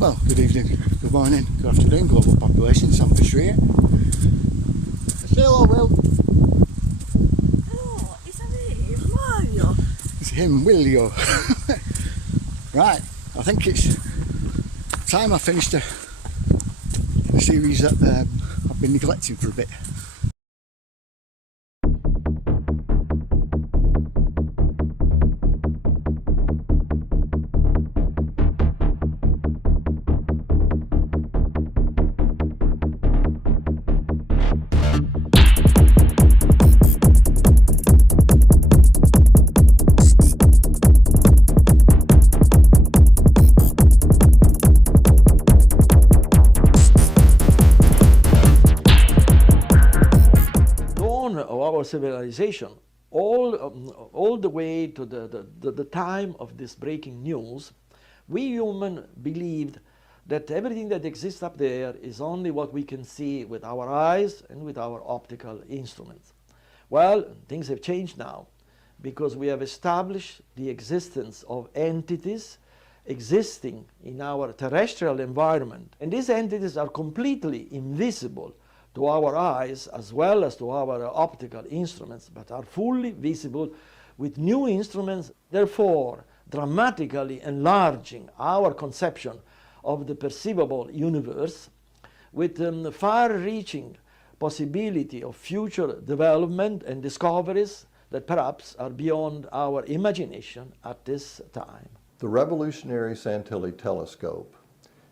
Well, good evening, good morning, good afternoon, global population, Sam Fisher here. Say hello, Will. Hello, it's me, Mario. It's him, Willio. Right, I think it's time I finished a series that I've been neglecting for a bit. Of our civilization, all the way to the time of this breaking news, we humans believed that everything that exists up there is only what we can see with our eyes and with our optical instruments. Well, things have changed now, because we have established the existence of entities existing in our terrestrial environment, and these entities are completely invisible to our eyes as well as to our optical instruments, but are fully visible with new instruments, therefore dramatically enlarging our conception of the perceivable universe, with far-reaching possibility of future development and discoveries that perhaps are beyond our imagination at this time. The revolutionary Santilli telescope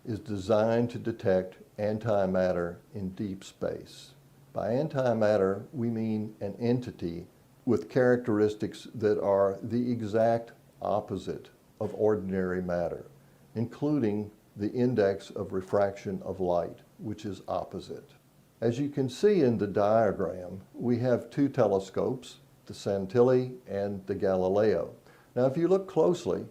is designed to detect antimatter in deep space. By antimatter, we mean an entity with characteristics that are the exact opposite of ordinary matter, including the index of refraction of light, which is opposite. As you can see in the diagram, we have two telescopes, the Santilli and the Galileo. Now, if you look closely,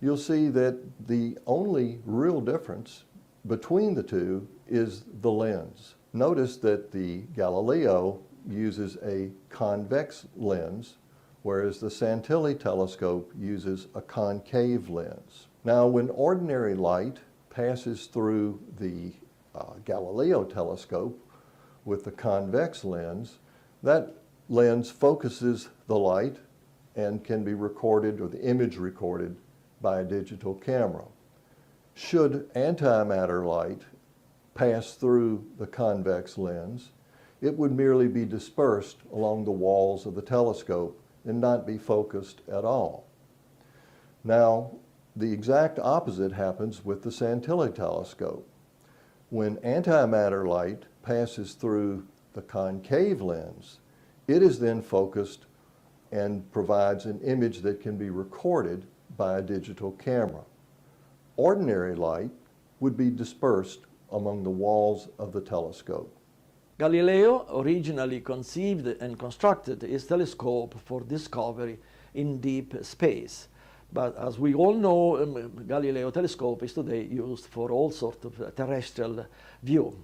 you'll see that the only real difference between the two is the lens. Notice that the Galileo uses a convex lens, whereas the Santilli telescope uses a concave lens. Now, when ordinary light passes through the Galileo telescope with the convex lens, that lens focuses the light and can be recorded, or the image recorded, by a digital camera. Should antimatter light pass through the convex lens, it would merely be dispersed along the walls of the telescope and not be focused at all. Now, the exact opposite happens with the Santilli telescope. When antimatter light passes through the concave lens, it is then focused and provides an image that can be recorded by a digital camera. Ordinary light would be dispersed among the walls of the telescope. Galileo originally conceived and constructed his telescope for discovery in deep space. But as we all know, Galileo telescope is today used for all sorts of terrestrial view.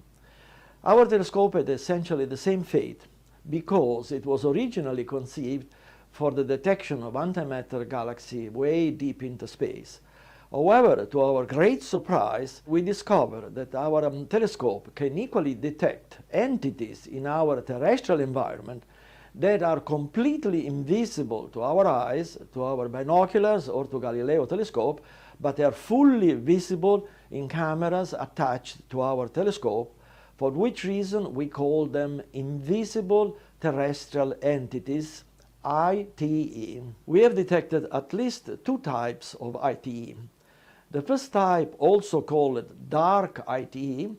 Our telescope had essentially the same fate, because it was originally conceived for the detection of antimatter galaxy way deep into space. However, to our great surprise, we discovered that our telescope can equally detect entities in our terrestrial environment that are completely invisible to our eyes, to our binoculars, or to Galileo telescope, but they are fully visible in cameras attached to our telescope, for which reason we call them invisible terrestrial entities, ITE. We have detected at least two types of ITE. The first type, also called dark ITE,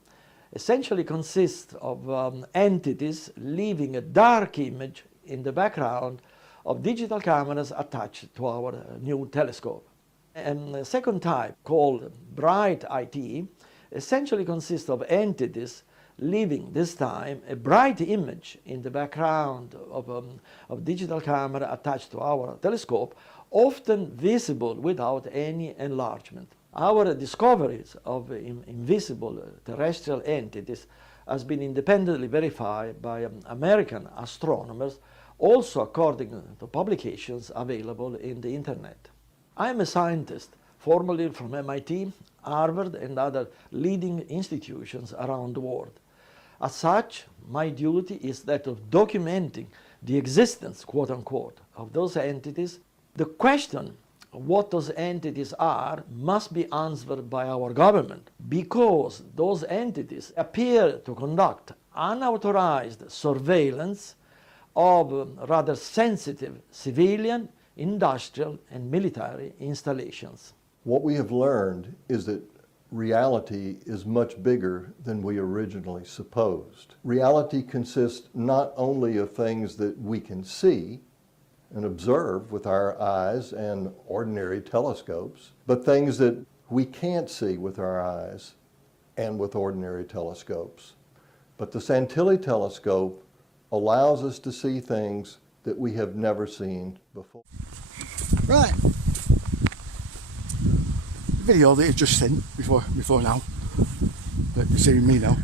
essentially consists of entities leaving a dark image in the background of digital cameras attached to our new telescope. And the second type, called bright ITE, essentially consists of entities leaving this time a bright image in the background of digital camera attached to our telescope, often visible without any enlargement. Our discoveries of invisible terrestrial entities has been independently verified by American astronomers, also according to publications available in the internet. I am a scientist formerly from MIT, Harvard, and other leading institutions around the world. As such, my duty is that of documenting the existence, quote unquote, of those entities. The question of what those entities are must be answered by our government, because those entities appear to conduct unauthorized surveillance of rather sensitive civilian, industrial, and military installations. What we have learned is that reality is much bigger than we originally supposed. Reality consists not only of things that we can see and observe with our eyes and ordinary telescopes, but things that we can't see with our eyes and with ordinary telescopes. But the Santilli telescope allows us to see things that we have never seen before. Right. The video that you've just seen before now, that you're seeing me now,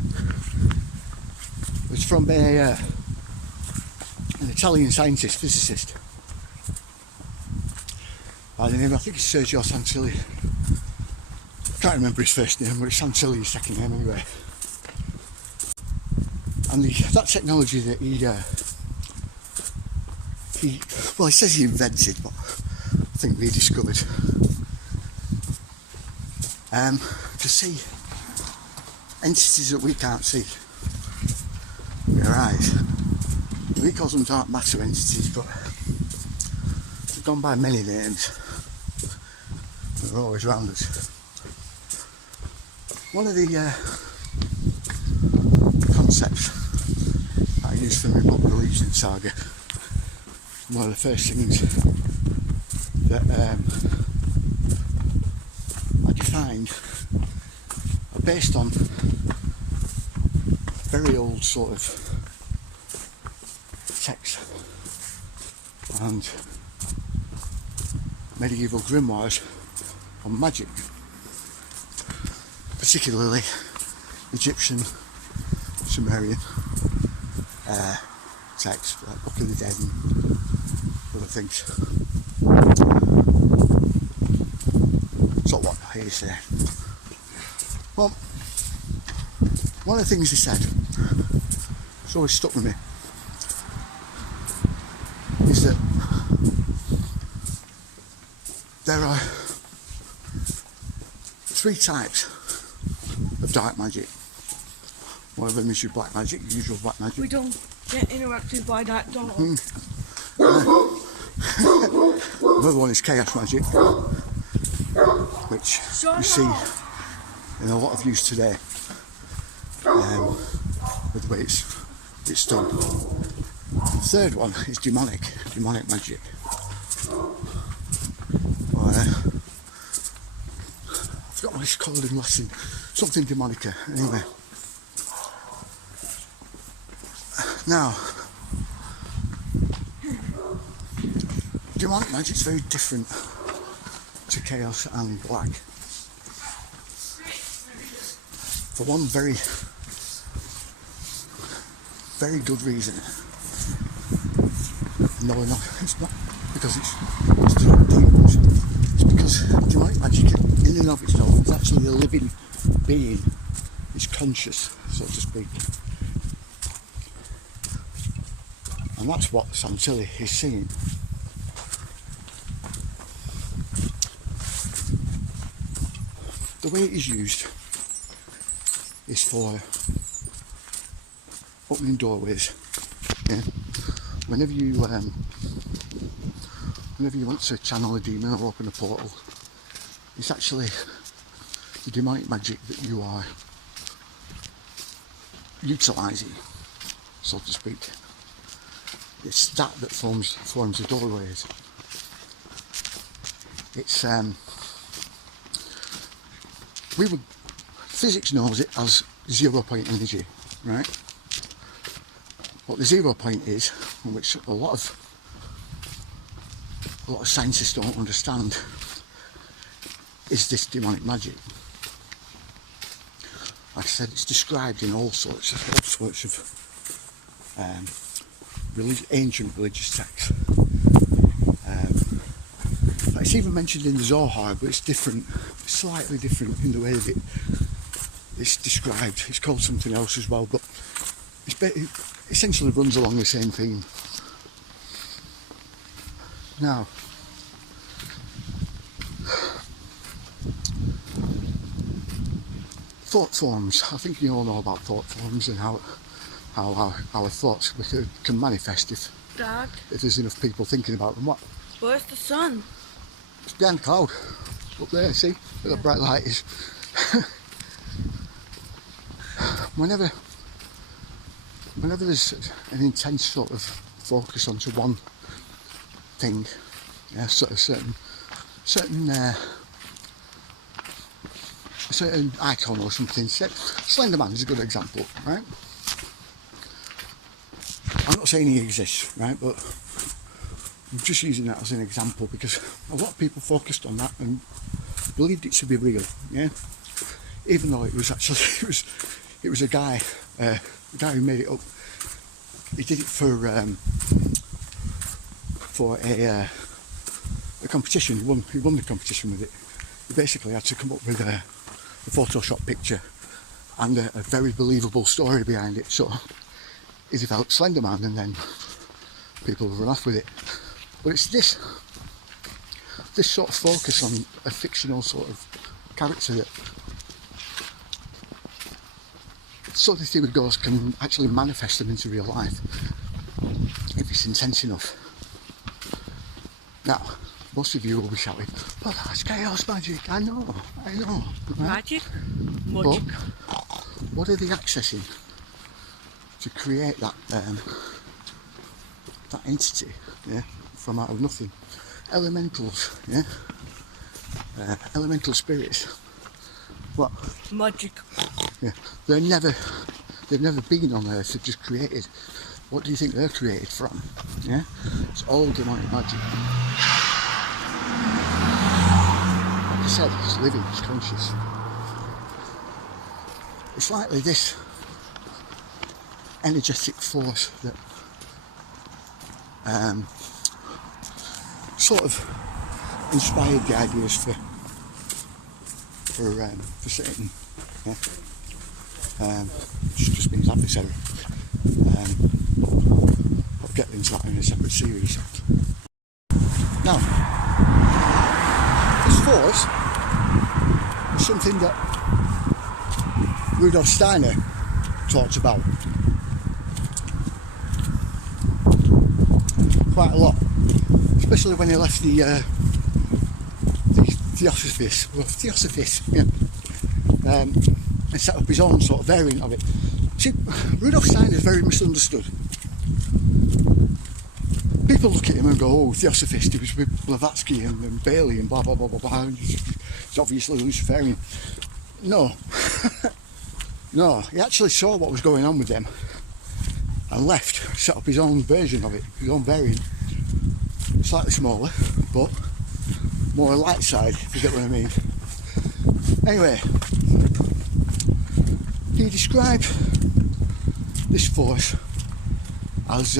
was from an Italian scientist, physicist, by the name, I think it's Sergio Santilli. I can't remember his first name, but it's Santilli, his second name anyway. And that technology that he says he invented, but I think rediscovered, to see entities that we can't see with our eyes. We call them dark matter entities, but they've gone by many names. They're always around us. One of the concepts I used for my book, The Legion Saga, one of the first things that I defined are based on very old sort of text and medieval grimoires on magic, particularly Egyptian, Sumerian texts like Book of the Dead and other things. So what I hear you say. Well, one of the things he said, it's always stuck with me, is that there are 3 types of dark magic. One of them is your black magic, your usual black magic. We don't get interrupted by that dog. Another one is chaos magic, which you see in a lot of use today, with the way it's done. The third one is demonic magic. I forgot what it's called in Latin, something demonica, anyway. Now, demonic magic is very different to chaos and black. For one very good reason. No, it's not because it's to do with demons. It's because demonic magic in and of itself is actually a living being. It's conscious, so to speak. And that's what Santilli is seeing. The way it is used is for opening doorways. Yeah? Whenever you want to channel a demon or open a portal, it's actually the demonic magic that you are utilising, so to speak. It's that forms the doorways. It's physics knows it as 0 point energy, right? What the 0 point is, which a lot of scientists don't understand, is this demonic magic. Like I said, it's described in all sorts of ancient religious texts. it's even mentioned in the Zohar, but it's different, slightly different in the way that it's described. It's called something else as well, but it essentially runs along the same theme. Now, thought forms. I think you all know about thought forms and how our thoughts can manifest if there's enough people thinking about them. What? Where's the sun? It's behind the cloud. Up there, see? Where the bright light is. Whenever there's an intense sort of focus onto one thing, yeah, sort of certain icon or something. Slenderman is a good example, right? I'm not saying he exists, right, but I'm just using that as an example because a lot of people focused on that and believed it to be real, yeah. Even though it was actually it was a guy who made it up. He did it for a competition. He won the competition with it. He basically had to come up with a Photoshop picture and a very believable story behind it. So he developed Slenderman, and then people have run off with it. But it's this sort of focus on a fictional sort of character that sort of thing with ghosts can actually manifest them into real life if it's intense enough. Now, most of you will be shouting, well, that's chaos magic. I know. Right? Magic? But what are they accessing to create that entity, yeah, from out of nothing? Elementals, yeah, elemental spirits. What? Magic. Yeah, they've never been on Earth. They've just created. What do you think they're created from? Yeah, it's all demonic magic. Like I said, it's living, it's conscious. It's likely this energetic force that sort of inspired the ideas for Satan. Yeah. Just means adversary. I'll get into that in a separate series. Now, this force is something that Rudolf Steiner talked about quite a lot, especially when he left the Theosophists, yeah, and set up his own sort of variant of it. See, Rudolf Steiner is very misunderstood. People look at him and go, oh, Theosophist, he was with Blavatsky and Bailey and blah blah blah blah blah. He's obviously Luciferian. No. No, he actually saw what was going on with them and left, set up his own version of it, his own variant. Slightly smaller, but more light side, if you get what I mean. Anyway, he described this force as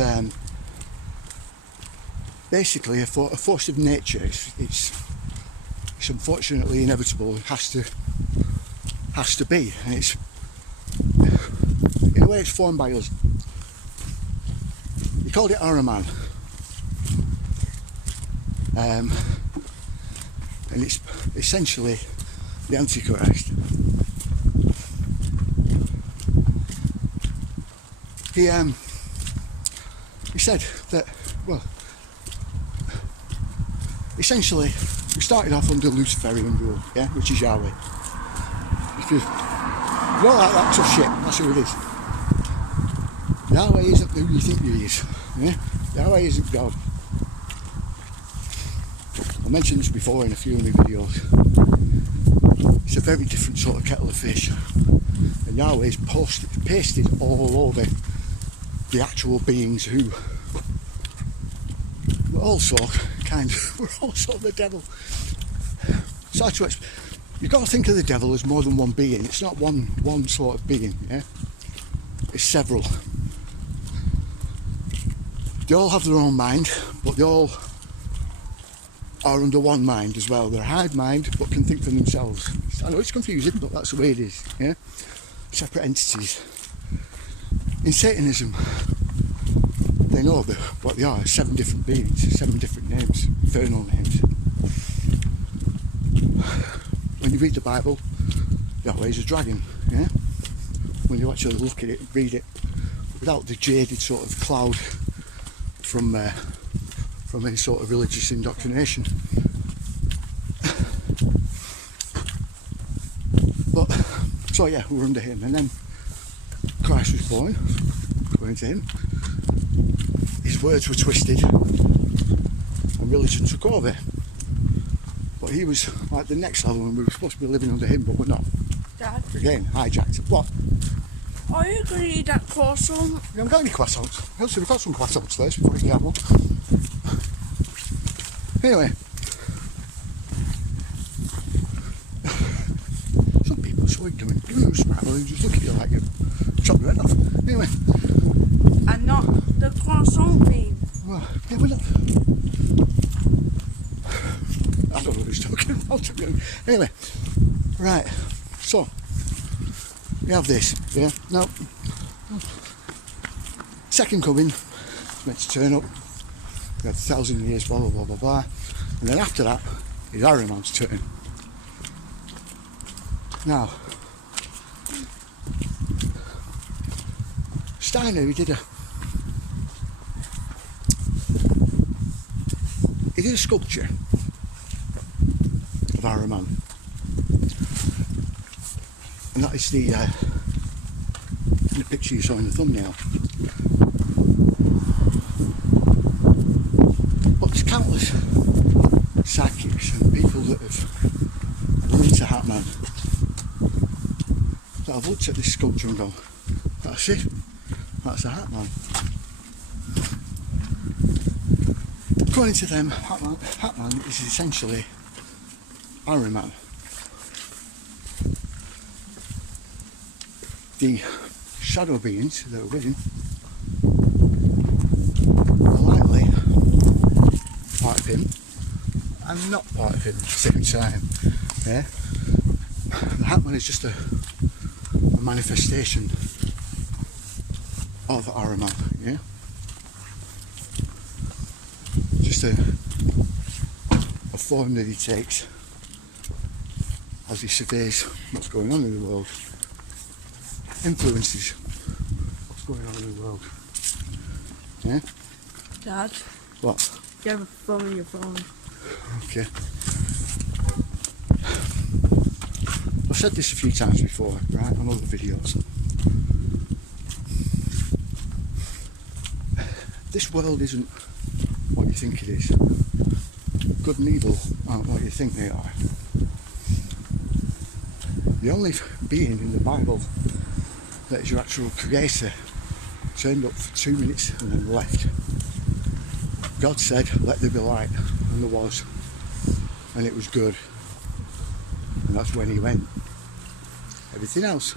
basically a force of nature. It's unfortunately inevitable. It has to be, and it's in a way it's formed by us. He called it Ahriman, and it's essentially the Antichrist. He said that, well, essentially we started off under Luciferian rule, yeah, which is Yahweh. If you don't like that tough shit, that's who it is. Yahweh isn't who you think he is, yeah? Yahweh isn't God. I mentioned this before in a few of my videos. It's a very different sort of kettle of fish, and Yahweh is pasted all over the actual beings who were also the devil. So you've got to think of the devil as more than one being. It's not one sort of being, yeah? It's several. They all have their own mind, but they all are under one mind as well. They're a hive mind, but can think for themselves. I know it's confusing, but that's the way it is. Yeah, separate entities. In Satanism, they know what they are. 7 different beings, 7 different names, infernal names. When you read the Bible, Yahweh's a dragon. Yeah. When you actually look at it, read it, without the jaded sort of cloud from any sort of religious indoctrination. But so yeah, we were under him, and then Christ was born. According to him, his words were twisted, and religion took over. But he was like the next level, and we were supposed to be living under him, but we're not. Dad, Again, hijacked. What? are you going to eat that croissant? We haven't got any croissants. Also, we've got some croissants first before we can have one. Anyway, some people are so ignorant. Give them a scrabble and just look at you like you're chopping your head off. Anyway, And not the croissant bean. well, yeah, we're not. I don't know what he's talking about. Anyway, right. So we have this. Yeah. Now, second coming is meant to turn up. We had 1,000 years, blah blah blah blah blah, and then after that is Ahriman's turn. Now, Steiner, he did a sculpture of Ahriman, and that is the picture you saw in the thumbnail. But there's countless psychics and people that have run into Hatman that have looked at this sculpture and gone, that's it, that's a Hatman. According to them, Hatman is essentially Ahriman. The shadow beings that are with him are likely part of him and not part of him at the same time. Yeah? The Hatman is just a manifestation of Ahriman. Yeah? Just a form that he takes as he surveys what's going on in the world, influences what's going on in the world. Yeah? Dad, What? you have a phone in your phone. Okay. I've said this a few times before, right, on other videos. This world isn't what you think it is. Good and evil aren't what you think they are. The only being in the Bible that is your actual creator turned up for 2 minutes and then left. God said, let there be light, and there was, and it was good, and that's when he went. Everything else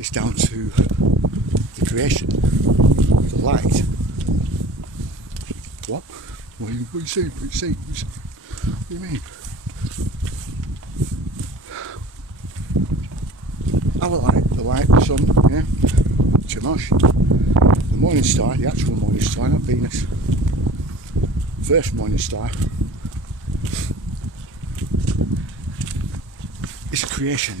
is down to the creation, the light. What? What do you see? What do you mean? Our light, the light, the sun, yeah, Chemosh. The morning star, the actual morning star, not Venus. First morning star is a creation.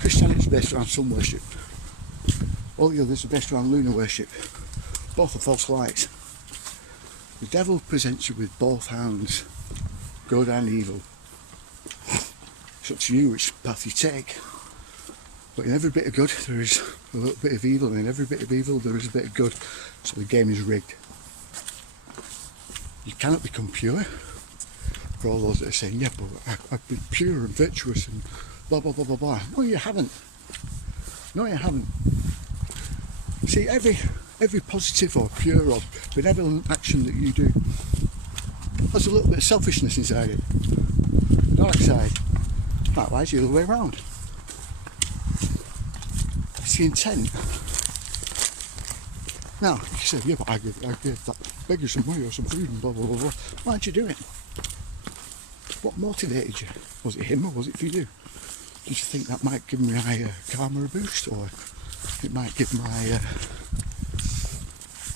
Christianity is based around sun worship. All the others are based around lunar worship. Both are false lights. The devil presents you with both hands, good and evil. It's up to you which path you take. But in every bit of good there is a little bit of evil, and in every bit of evil there is a bit of good. So the game is rigged. You cannot become pure. For all those that are saying, yeah, but I've been pure and virtuous and blah blah blah blah blah. No, you haven't. No, you haven't. See, every positive or pure or benevolent action that you do has a little bit of selfishness inside it. The dark side. Likewise, the other way around. It's the intent. Now, you say, yeah, but I give that beg you some money or some food and blah blah blah blah. Why'd you do it? What motivated you? Was it him or was it for you? Did you think that might give my karma a boost, or it might give my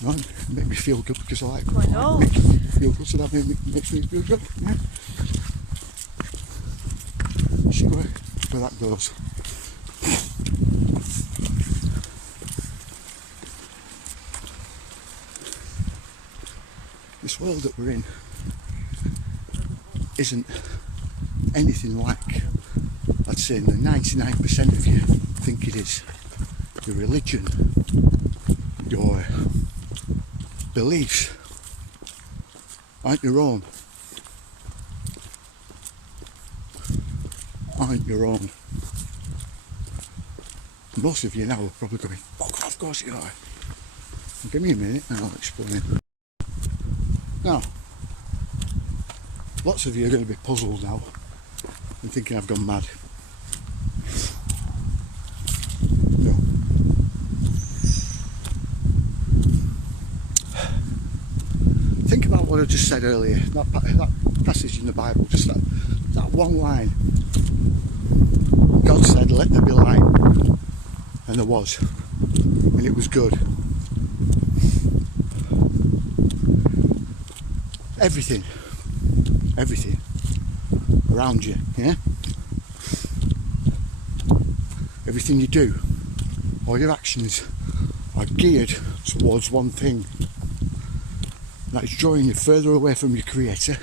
no, make me feel good because I like Why not? make me feel good, so that makes me feel good. Yeah. See where that goes. This world that we're in isn't anything like, I'd say, the 99% of you think it is. Your religion, your beliefs aren't your own. Aren't your own. Most of you now are probably going, fuck off, of course you are. Give me a minute and I'll explain. Now, lots of you are going to be puzzled now and thinking I've gone mad. No. Think about what I just said earlier, that passage in the Bible, just that one line. God said, let there be light, and there was, and it was good. Everything around you, yeah? Everything you do, all your actions are geared towards one thing. That is drawing you further away from your Creator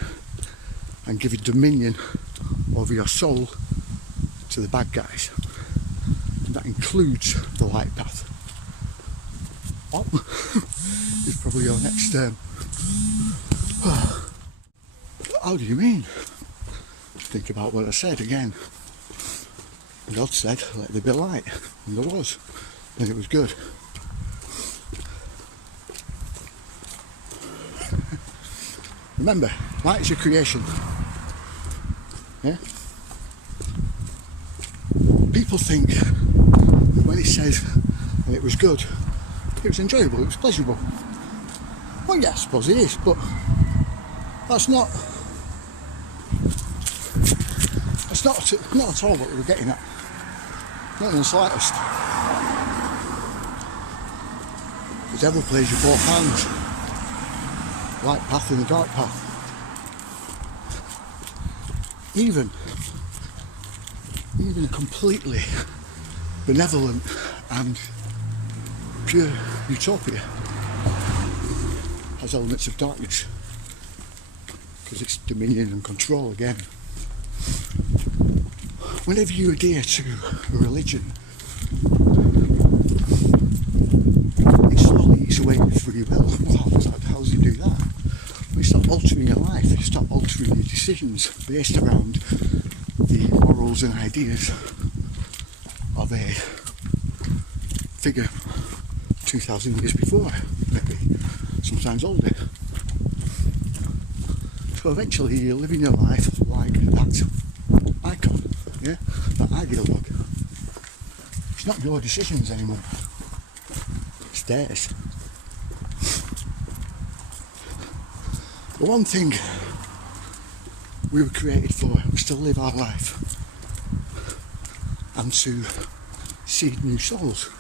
and giving dominion over your soul to the bad guys. And that includes the light path. Oh, is probably your next term. How do you mean? Think about what I said again. God said, let there be light, and there was, and it was good. Remember, light is your creation. Yeah? People think that when it says and it was good, it was enjoyable, it was pleasurable. Well, yeah, I suppose it is, but that's not at all what we were getting at. Not in the slightest. The devil plays you both hands. Light path and the dark path. Even a completely benevolent and pure utopia has elements of darkness, because it's dominion and control again. Whenever you adhere to a religion, it slowly eats away your free will. How does it do that? Well, you start altering your life, you start altering your decisions based around the morals and ideas of a figure 2,000 years before, maybe, sometimes older. So eventually you're living your life like that icon, yeah, that ideologue. It's not your decisions anymore, it's theirs. The one thing we were created for was to live our life and to seed new souls.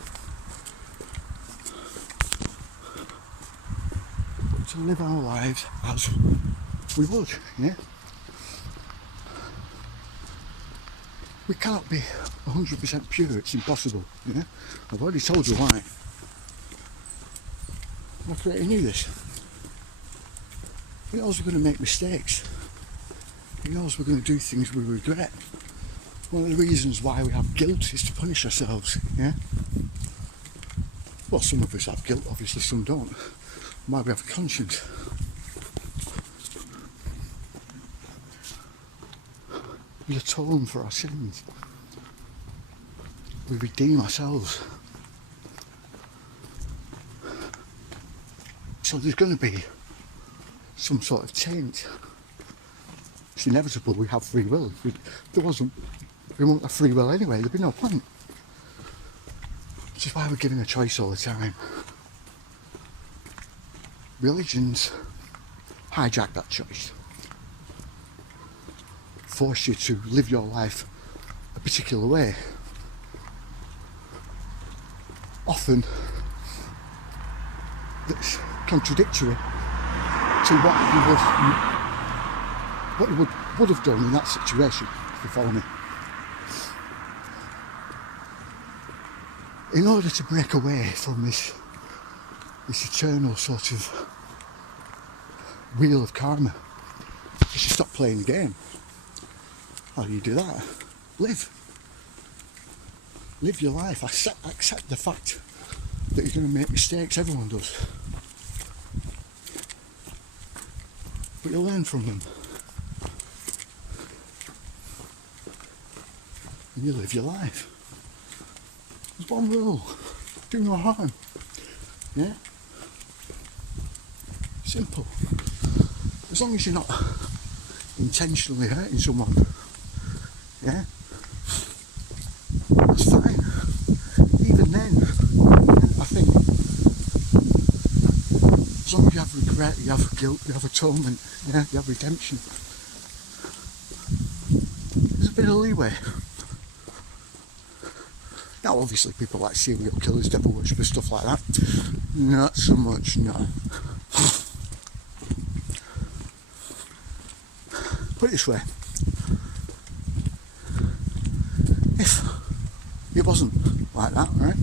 To live our lives as we would, yeah? We can't be 100% pure, it's impossible, yeah? I've already told you why. My Creator knew this. He knows we're going to make mistakes. He knows we're going to do things we regret. One of the reasons why we have guilt is to punish ourselves, yeah? Well, some of us have guilt, obviously some don't. Why we have a conscience. We atone for our sins. We redeem ourselves. So there's going to be some sort of change. It's inevitable, we have free will. If there wasn't, we wouldn't have free will anyway, there'd be no point. Which is why we're given a choice all the time. religions hijack that choice, force you to live your life a particular way, often that's contradictory to what you would have done in that situation, if you follow me. In order to break away from this eternal sort of wheel of karma, you should stop playing the game. How do you do that? Live your life. Accept the fact that you're going to make mistakes. Everyone does, but you learn from them and you live your life. There's one rule: do no harm. Yeah? Simple. As long as you're not intentionally hurting someone, yeah? That's fine. Even then, I think, as long as you have regret, you have guilt, you have atonement, yeah? You have redemption, there's a bit of leeway. Now obviously people like serial killers, devil worshippers, stuff like that, not so much, no. Put it this way, if it wasn't like that, right,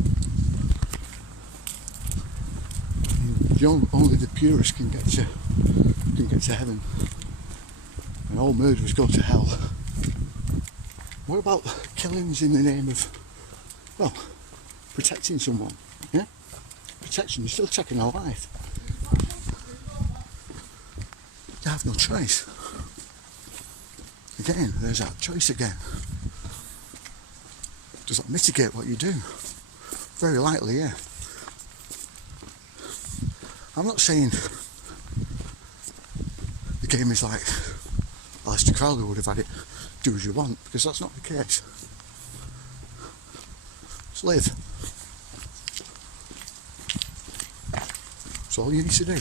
only the purest can get to heaven and all murderers go to hell. What about killings in the name of, well, protecting someone, yeah? Protection, you're still taking a life. You have no choice. Again, there's that choice again. Does that mitigate what you do? Very likely, yeah. I'm not saying the game is like Aleister Crowley would have had it, do as you want, because that's not the case. Just live. That's all you need to do.